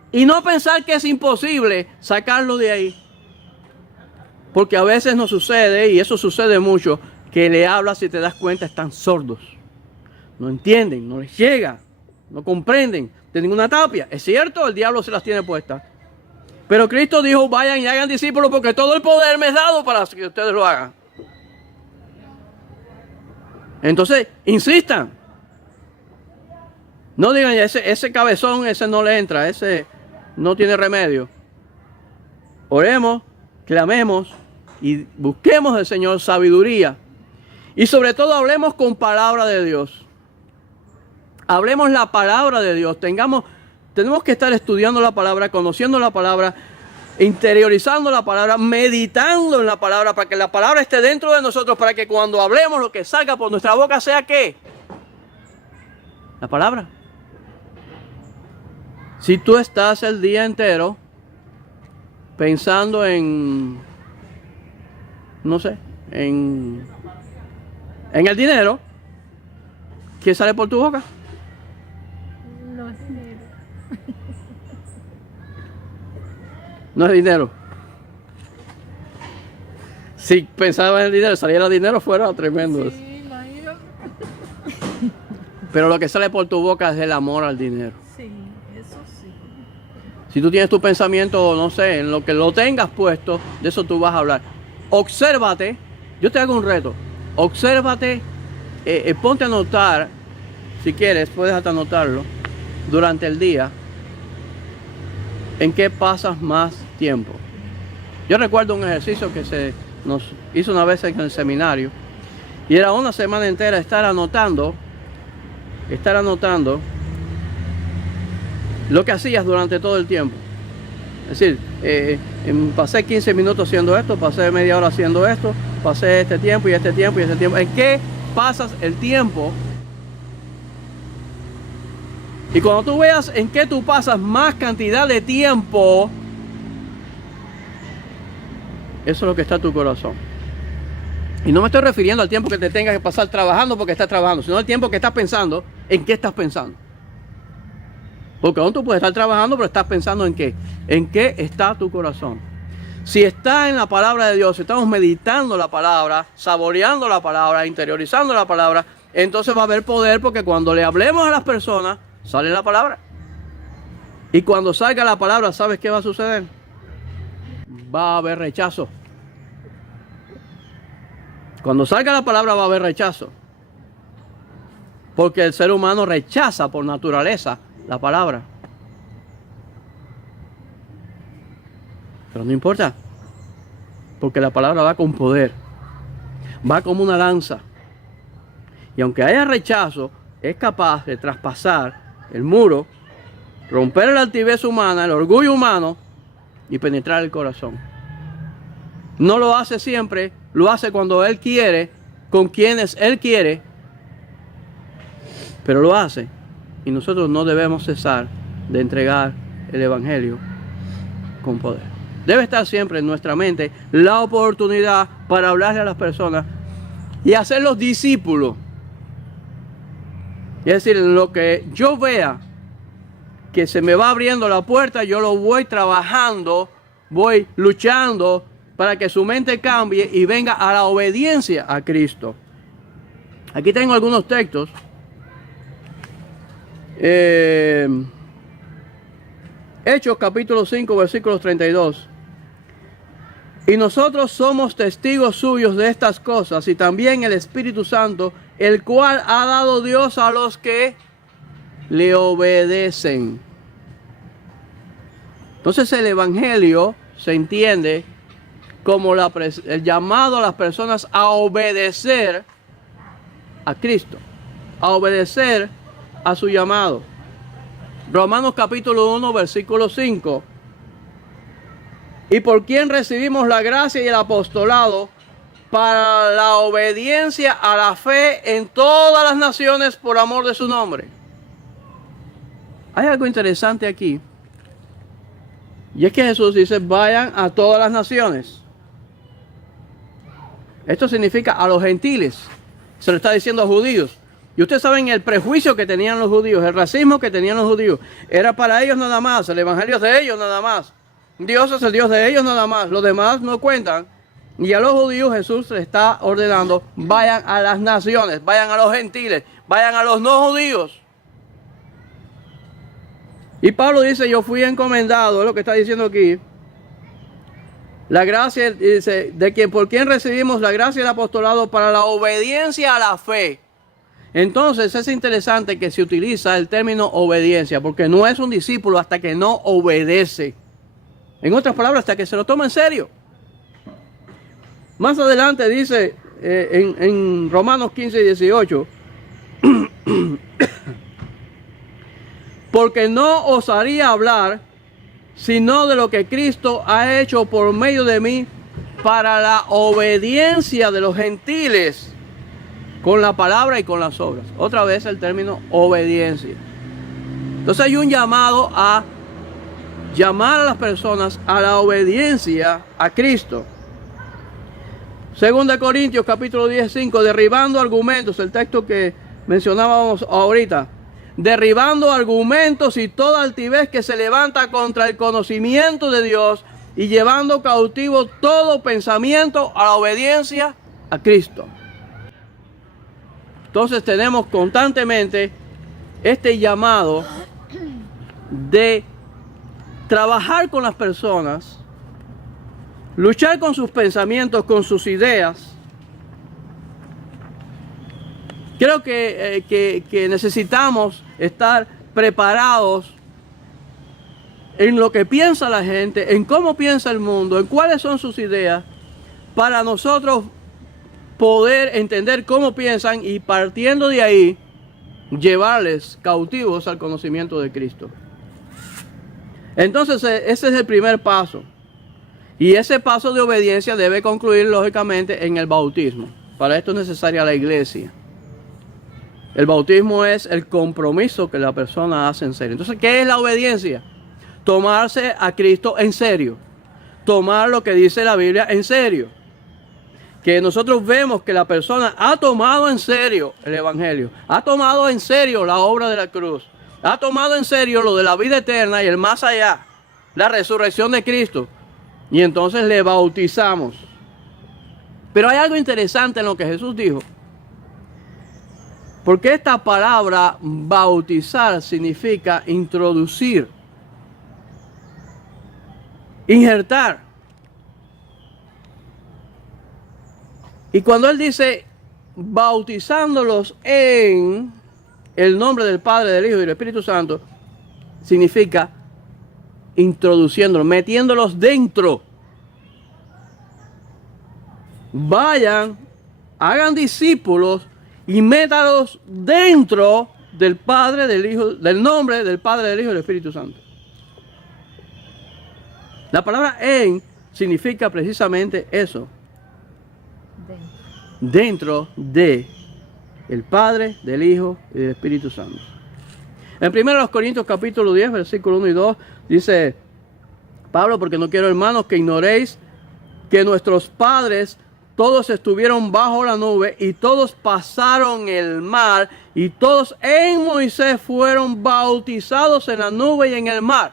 y no pensar que es imposible sacarlo de ahí. Porque a veces nos sucede, y eso sucede mucho, que le hablas y te das cuenta, están sordos. No entienden, no les llega, no comprenden de ninguna tapia. Es cierto, el diablo se las tiene puestas. Pero Cristo dijo, vayan y hagan discípulos porque todo el poder me es dado para que ustedes lo hagan. Entonces, insistan. No digan, ese cabezón, ese no le entra, ese no tiene remedio. Oremos, clamemos y busquemos del Señor sabiduría. Y sobre todo hablemos con palabra de Dios. Hablemos la palabra de Dios. Tenemos que estar estudiando la palabra, conociendo la palabra, interiorizando la palabra, meditando en la palabra, para que la palabra esté dentro de nosotros, para que cuando hablemos lo que salga por nuestra boca sea ¿qué? La palabra. Si tú estás el día entero pensando en, no sé, en el dinero, ¿qué sale por tu boca? No es dinero. No es dinero. Si pensaba en el dinero, saliera dinero, fuera tremendo. Sí, imagínate. Pero lo que sale por tu boca es el amor al dinero. Sí, eso sí. Si tú tienes tu pensamiento, no sé, en lo que lo tengas puesto, de eso tú vas a hablar. Obsérvate, yo te hago un reto. Obsérvate, ponte a anotar, si quieres, puedes hasta anotarlo, durante el día, en qué pasas más tiempo. Yo recuerdo un ejercicio que se nos hizo una vez en el seminario, y era una semana entera estar anotando lo que hacías durante todo el tiempo. Es decir, pasé 15 minutos haciendo esto, pasé media hora haciendo esto, pasé este tiempo y este tiempo y este tiempo. ¿En qué pasas el tiempo? Y cuando tú veas en qué tú pasas más cantidad de tiempo, eso es lo que está en tu corazón. Y no me estoy refiriendo al tiempo que te tengas que pasar trabajando porque estás trabajando, sino al tiempo que estás pensando, en qué estás pensando. Porque aún tú puedes estar trabajando, pero estás pensando en qué. ¿En qué está tu corazón? Si está en la palabra de Dios, si estamos meditando la palabra, saboreando la palabra, interiorizando la palabra, entonces va a haber poder, porque cuando le hablemos a las personas, sale la palabra. Y cuando salga la palabra, ¿sabes qué va a suceder? Va a haber rechazo. Cuando salga la palabra va a haber rechazo. Porque el ser humano rechaza por naturaleza la palabra. Pero no importa. Porque la palabra va con poder. Va como una lanza. Y aunque haya rechazo, es capaz de traspasar el muro, romper la altivez humana, el orgullo humano y penetrar el corazón. No lo hace siempre, lo hace cuando Él quiere, con quienes Él quiere, pero lo hace. Y nosotros no debemos cesar de entregar el Evangelio con poder. Debe estar siempre en nuestra mente la oportunidad para hablarle a las personas y hacerlos discípulos. Es decir, en lo que yo vea que se me va abriendo la puerta, yo lo voy trabajando, voy luchando para que su mente cambie y venga a la obediencia a Cristo. Aquí tengo algunos textos. Hechos capítulo 5 versículos 32. Y nosotros somos testigos suyos de estas cosas, y también el Espíritu Santo, el cual ha dado Dios a los que le obedecen. Entonces el Evangelio se entiende como el llamado a las personas a obedecer a Cristo, a obedecer a su llamado. Romanos capítulo 1 versículo 5. Y por quien recibimos la gracia y el apostolado para la obediencia a la fe en todas las naciones por amor de su nombre. Hay algo interesante aquí. Y es que Jesús dice, vayan a todas las naciones. Esto significa a los gentiles. Se lo está diciendo a judíos. Y ustedes saben el prejuicio que tenían los judíos, el racismo que tenían los judíos. Era para ellos nada más, el evangelio es de ellos nada más. Dios es el Dios de ellos nada más, los demás no cuentan. Y a los judíos Jesús les está ordenando, vayan a las naciones, vayan a los gentiles, vayan a los no judíos. Y Pablo dice, yo fui encomendado, es lo que está diciendo aquí. La gracia, dice, de quien por quien recibimos la gracia y el apostolado para la obediencia a la fe. Entonces es interesante que se utiliza el término obediencia, porque no es un discípulo hasta que no obedece. En otras palabras, hasta que se lo toma en serio. Más adelante dice en Romanos 15 y 18, porque no osaría hablar sino de lo que Cristo ha hecho por medio de mí para la obediencia de los gentiles, con la palabra y con las obras. Otra vez el término obediencia. Entonces hay un llamado a llamar a las personas a la obediencia a Cristo. 2 Corintios capítulo 10:5, derribando argumentos, el texto que mencionábamos ahorita. Derribando argumentos y toda altivez que se levanta contra el conocimiento de Dios y llevando cautivo todo pensamiento a la obediencia a Cristo. Entonces tenemos constantemente este llamado de trabajar con las personas, luchar con sus pensamientos, con sus ideas. Creo que necesitamos estar preparados en lo que piensa la gente, en cómo piensa el mundo, en cuáles son sus ideas, para nosotros poder entender cómo piensan y partiendo de ahí, llevarles cautivos al conocimiento de Cristo. Entonces ese es el primer paso. Y ese paso de obediencia debe concluir lógicamente en el bautismo. Para esto es necesaria la iglesia. El bautismo es el compromiso que la persona hace en serio. Entonces, ¿qué es la obediencia? Tomarse a Cristo en serio. Tomar lo que dice la Biblia en serio. Que nosotros vemos que la persona ha tomado en serio el Evangelio. Ha tomado en serio la obra de la cruz. Ha tomado en serio lo de la vida eterna y el más allá. La resurrección de Cristo. Y entonces le bautizamos. Pero hay algo interesante en lo que Jesús dijo. Porque esta palabra bautizar significa introducir, injertar. Y cuando Él dice bautizándolos en el nombre del Padre, del Hijo y del Espíritu Santo, significa introduciéndolos, metiéndolos dentro. Vayan, hagan discípulos y métalos dentro del Padre, del Hijo, del nombre del Padre, del Hijo y del Espíritu Santo. La palabra en significa precisamente eso. Dentro de el Padre, del Hijo y del Espíritu Santo. En 1 Corintios capítulo 10, versículo 1 y 2, dice Pablo, porque no quiero, hermanos, que ignoréis que nuestros padres todos estuvieron bajo la nube y todos pasaron el mar y todos en Moisés fueron bautizados en la nube y en el mar.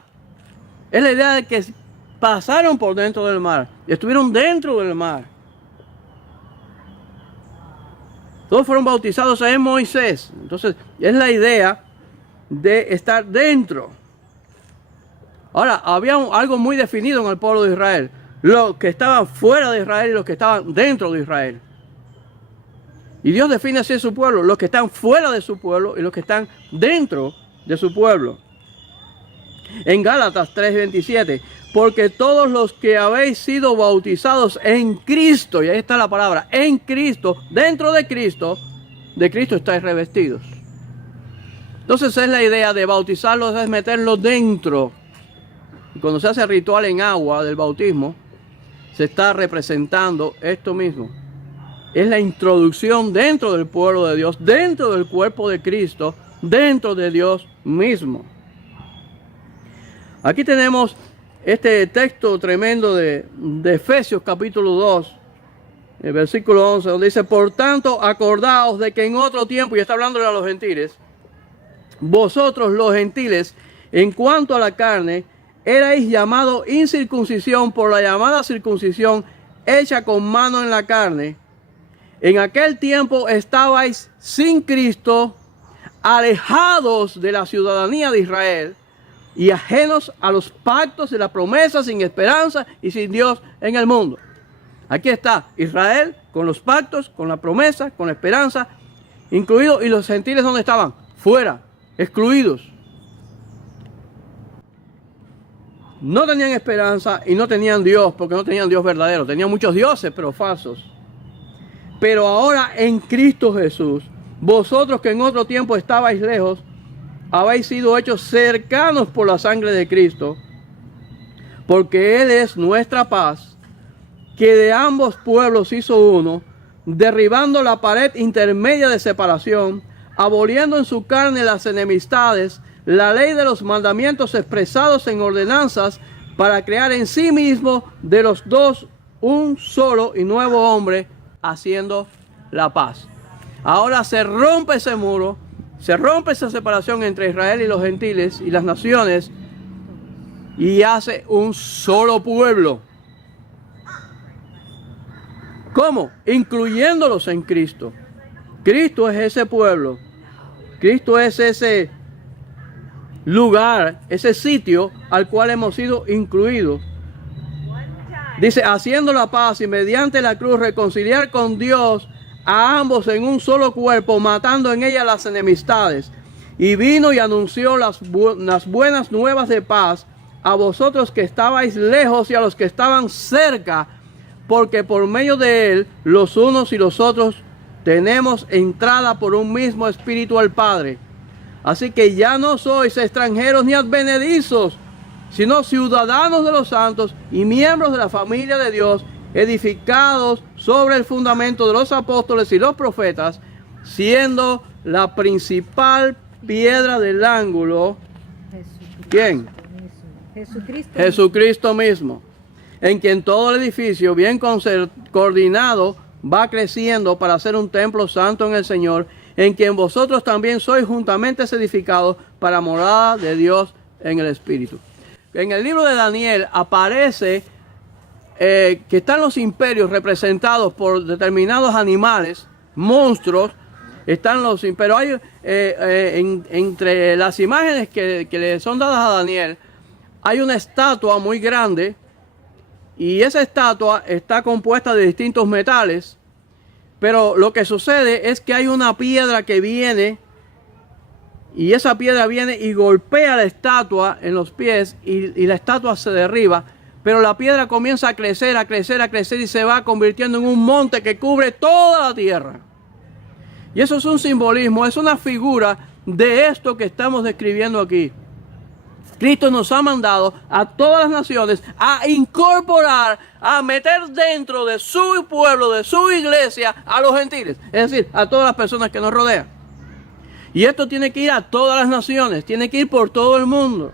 Es la idea de que pasaron por dentro del mar, estuvieron dentro del mar. Todos fueron bautizados en Moisés. Entonces, es la idea de estar dentro. Ahora, había algo muy definido en el pueblo de Israel. Los que estaban fuera de Israel y los que estaban dentro de Israel. Y Dios define así su pueblo. Los que están fuera de su pueblo y los que están dentro de su pueblo. En Gálatas 3:27. Porque todos los que habéis sido bautizados en Cristo, y ahí está la palabra, en Cristo, dentro de Cristo estáis revestidos. Entonces es la idea de bautizarlos, es meterlos dentro. Y cuando se hace el ritual en agua del bautismo, se está representando esto mismo. Es la introducción dentro del pueblo de Dios, dentro del cuerpo de Cristo, dentro de Dios mismo. Aquí tenemos este texto tremendo de Efesios capítulo 2, el versículo 11, donde dice, por tanto, acordaos de que en otro tiempo, y está hablándole a los gentiles, vosotros los gentiles, en cuanto a la carne, erais llamados incircuncisión por la llamada circuncisión hecha con mano en la carne. En aquel tiempo estabais sin Cristo, alejados de la ciudadanía de Israel, y ajenos a los pactos y las promesas, sin esperanza y sin Dios en el mundo. Aquí está Israel con los pactos, con la promesa, con la esperanza, incluido, y los gentiles ¿dónde estaban? Fuera, excluidos. No tenían esperanza y no tenían Dios, porque no tenían Dios verdadero. Tenían muchos dioses, pero falsos. Pero ahora en Cristo Jesús, vosotros que en otro tiempo estabais lejos, habéis sido hechos cercanos por la sangre de Cristo, porque Él es nuestra paz, que de ambos pueblos hizo uno, derribando la pared intermedia de separación, aboliendo en su carne las enemistades, la ley de los mandamientos expresados en ordenanzas, para crear en sí mismo de los dos un solo y nuevo hombre, haciendo la paz. Ahora se rompe ese muro, se rompe esa separación entre Israel y los gentiles y las naciones, y hace un solo pueblo. ¿Cómo? Incluyéndolos en Cristo. Cristo es ese pueblo. Cristo es ese lugar, ese sitio al cual hemos sido incluidos. Dice, haciendo la paz y mediante la cruz reconciliar con Dios a ambos en un solo cuerpo, matando en ella las enemistades. Y vino y anunció las buenas nuevas de paz a vosotros que estabais lejos y a los que estaban cerca, porque por medio de él los unos y los otros tenemos entrada por un mismo espíritu al Padre. Así que ya no sois extranjeros ni advenedizos, sino ciudadanos de los santos y miembros de la familia de Dios, edificados sobre el fundamento de los apóstoles y los profetas, siendo la principal piedra del ángulo, ¿quién? Jesucristo. Jesucristo mismo, en quien todo el edificio bien coordinado va creciendo para ser un templo santo en el Señor, en quien vosotros también sois juntamente edificados para morada de Dios en el Espíritu. En el libro de Daniel aparece que están los imperios representados por determinados animales, monstruos. Están los imperios. Hay, entre las imágenes que le son dadas a Daniel, hay una estatua muy grande, y esa estatua está compuesta de distintos metales. Pero lo que sucede es que hay una piedra que viene, y esa piedra viene y golpea la estatua en los pies, y la estatua se derriba. Pero la piedra comienza a crecer, a crecer, a crecer, y se va convirtiendo en un monte que cubre toda la tierra. Y eso es un simbolismo, es una figura de esto que estamos describiendo aquí. Cristo nos ha mandado a todas las naciones a incorporar, a meter dentro de su pueblo, de su iglesia, a los gentiles. Es decir, a todas las personas que nos rodean. Y esto tiene que ir a todas las naciones, tiene que ir por todo el mundo.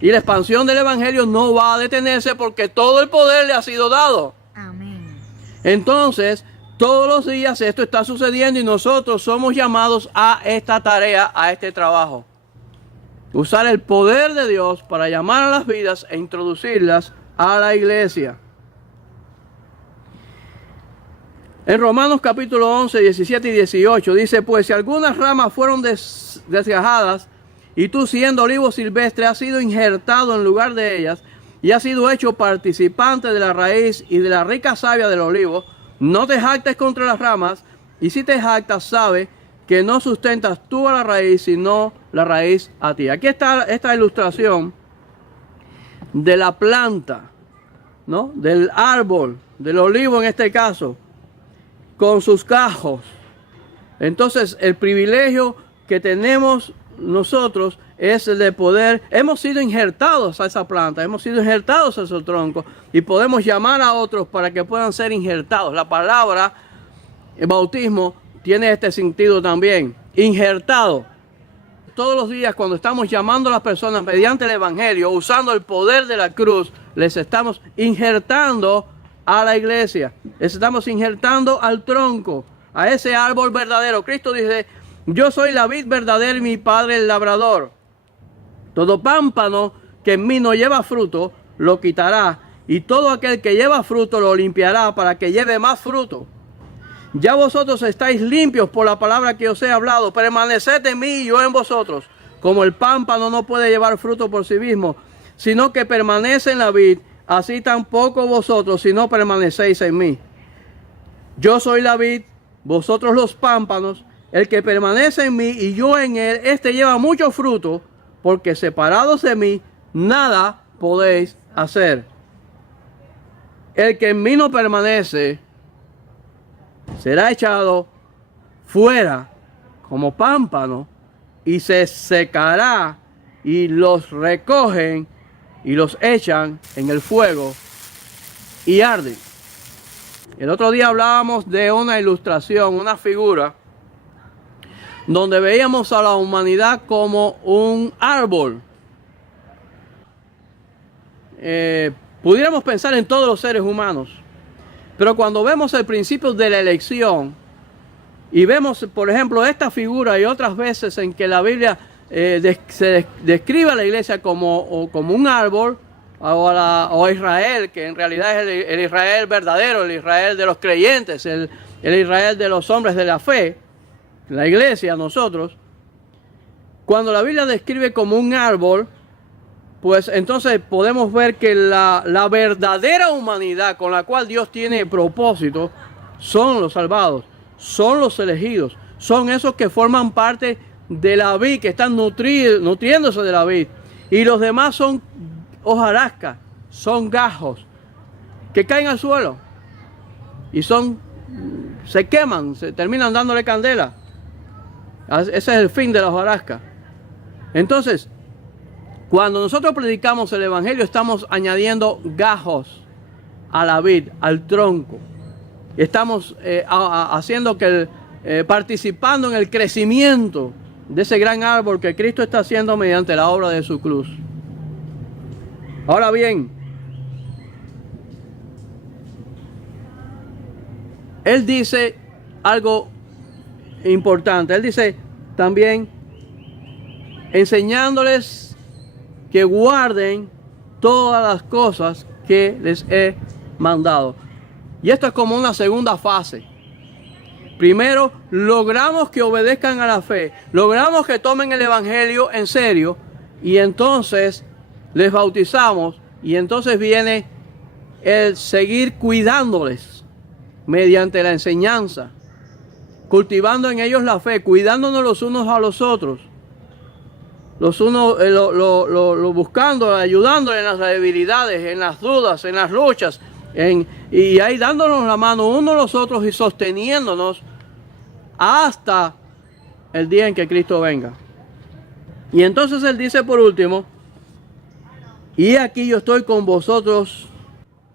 Y la expansión del evangelio no va a detenerse porque todo el poder le ha sido dado. Amén. Entonces, todos los días esto está sucediendo y nosotros somos llamados a esta tarea, a este trabajo. Usar el poder de Dios para llamar a las vidas e introducirlas a la iglesia. En Romanos capítulo 11, 17 y 18 dice, pues si algunas ramas fueron desgajadas y tú siendo olivo silvestre has sido injertado en lugar de ellas y has sido hecho participante de la raíz y de la rica savia del olivo, no te jactes contra las ramas, y si te jactas sabe que no sustentas tú a la raíz, sino la raíz a ti. Aquí está esta ilustración de la planta, ¿no? Del árbol, del olivo en este caso, con sus cajos. Entonces, el privilegio que tenemos nosotros es el de poder, hemos sido injertados a esa planta, hemos sido injertados a ese tronco, y podemos llamar a otros para que puedan ser injertados. La palabra el bautismo tiene este sentido también, injertado. Todos los días cuando estamos llamando a las personas mediante el evangelio, usando el poder de la cruz, les estamos injertando a la iglesia, les estamos injertando al tronco, a ese árbol verdadero. Cristo dice, yo soy la vid verdadera y mi Padre el labrador. Todo pámpano que en mí no lleva fruto, lo quitará, y todo aquel que lleva fruto lo limpiará para que lleve más fruto. Ya vosotros estáis limpios por la palabra que os he hablado. Permaneced en mí y yo en vosotros. Como el pámpano no puede llevar fruto por sí mismo, sino que permanece en la vid, así tampoco vosotros, si no permanecéis en mí. Yo soy la vid, vosotros los pámpanos. El que permanece en mí y yo en él, este lleva mucho fruto, porque separados de mí, nada podéis hacer. El que en mí no permanece será echado fuera como pámpano y se secará, y los recogen y los echan en el fuego y arden. El otro día hablábamos de una ilustración, una figura, donde veíamos a la humanidad como un árbol. Pudiéramos pensar en todos los seres humanos. Pero cuando vemos el principio de la elección y vemos, por ejemplo, esta figura y otras veces en que la Biblia se describe a la iglesia como un árbol, o a Israel, que en realidad es el Israel verdadero, el Israel de los creyentes, el Israel de los hombres de la fe, la iglesia, nosotros. Cuando la Biblia describe como un árbol, pues entonces podemos ver que la verdadera humanidad con la cual Dios tiene propósito son los salvados, son los elegidos, son esos que forman parte de la vid, que están nutriéndose de la vid. Y los demás son hojarasca, son gajos que caen al suelo y se queman, se terminan dándole candela. Ese es el fin de la hojarasca. Entonces, cuando nosotros predicamos el evangelio, estamos añadiendo gajos a la vid, al tronco. Estamos haciendo que participando en el crecimiento de ese gran árbol que Cristo está haciendo mediante la obra de su cruz. Ahora bien, Él dice algo importante. Él dice también, enseñándoles que guarden todas las cosas que les he mandado. Y esto es como una segunda fase. Primero, logramos que obedezcan a la fe, logramos que tomen el evangelio en serio, y entonces les bautizamos, y entonces viene el seguir cuidándoles mediante la enseñanza, cultivando en ellos la fe, cuidándonos los unos a los otros, los unos buscando, ayudándoles en las debilidades, en las dudas, en las luchas, y ahí dándonos la mano unos a los otros y sosteniéndonos hasta el día en que Cristo venga. Y entonces Él dice por último, y aquí yo estoy con vosotros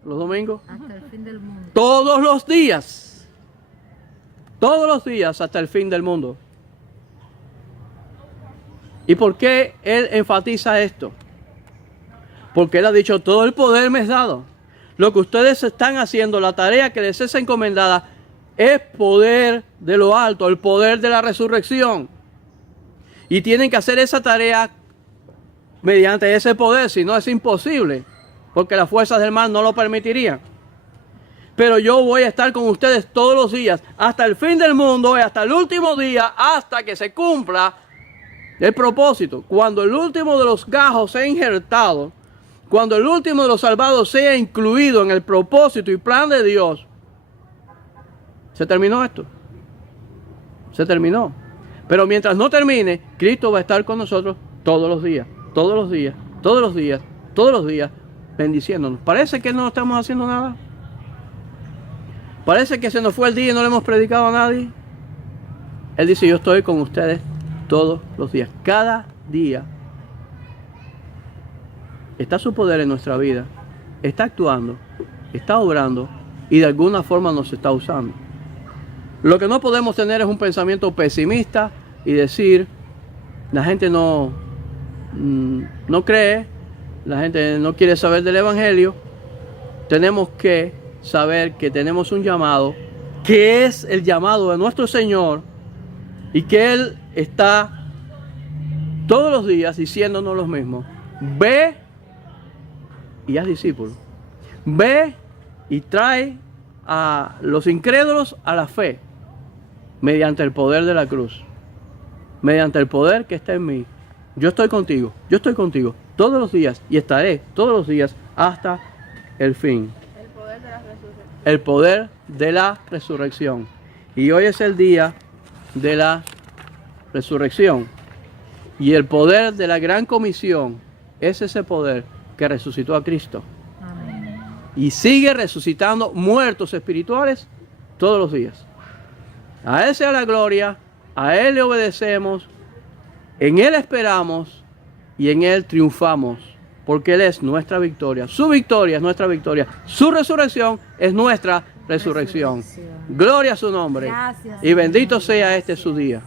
los domingos, Hasta el fin del mundo. todos los días hasta el fin del mundo. ¿Y por qué Él enfatiza esto? Porque Él ha dicho, todo el poder me es dado. Lo que ustedes están haciendo, la tarea que les es encomendada, es poder de lo alto, el poder de la resurrección. Y tienen que hacer esa tarea mediante ese poder, si no es imposible, porque las fuerzas del mal no lo permitirían. Pero yo voy a estar con ustedes todos los días, hasta el fin del mundo, y hasta el último día, hasta que se cumpla el propósito. Cuando el último de los gajos sea injertado, cuando el último de los salvados sea incluido en el propósito y plan de Dios, se terminó esto. Se terminó. Pero mientras no termine, Cristo va a estar con nosotros todos los días, todos los días, todos los días, todos los días, bendiciéndonos. Parece que no estamos haciendo nada. Parece que se nos fue el día y no le hemos predicado a nadie. Él dice, yo estoy con ustedes todos los días. Cada día está su poder en nuestra vida. Está actuando, está obrando y de alguna forma nos está usando. Lo que no podemos tener es un pensamiento pesimista y decir, la gente no cree, la gente no quiere saber del evangelio. Tenemos que saber que tenemos un llamado, que es el llamado de nuestro Señor, y que Él está todos los días diciéndonos lo mismo. Ve y haz discípulos. Ve y trae a los incrédulos a la fe mediante el poder de la cruz, mediante el poder que está en mí. Yo estoy contigo todos los días y estaré todos los días hasta el fin. El poder de la resurrección. Y hoy es el día de la resurrección. Y el poder de la gran comisión es ese poder que resucitó a Cristo. Amén. Y sigue resucitando muertos espirituales todos los días. A Él sea la gloria, a Él le obedecemos, en Él esperamos y en Él triunfamos. Porque Él es nuestra victoria. Su victoria es nuestra victoria. Su resurrección es nuestra resurrección. Gloria a su nombre. Gracias, Y bendito Señor. sea este su día.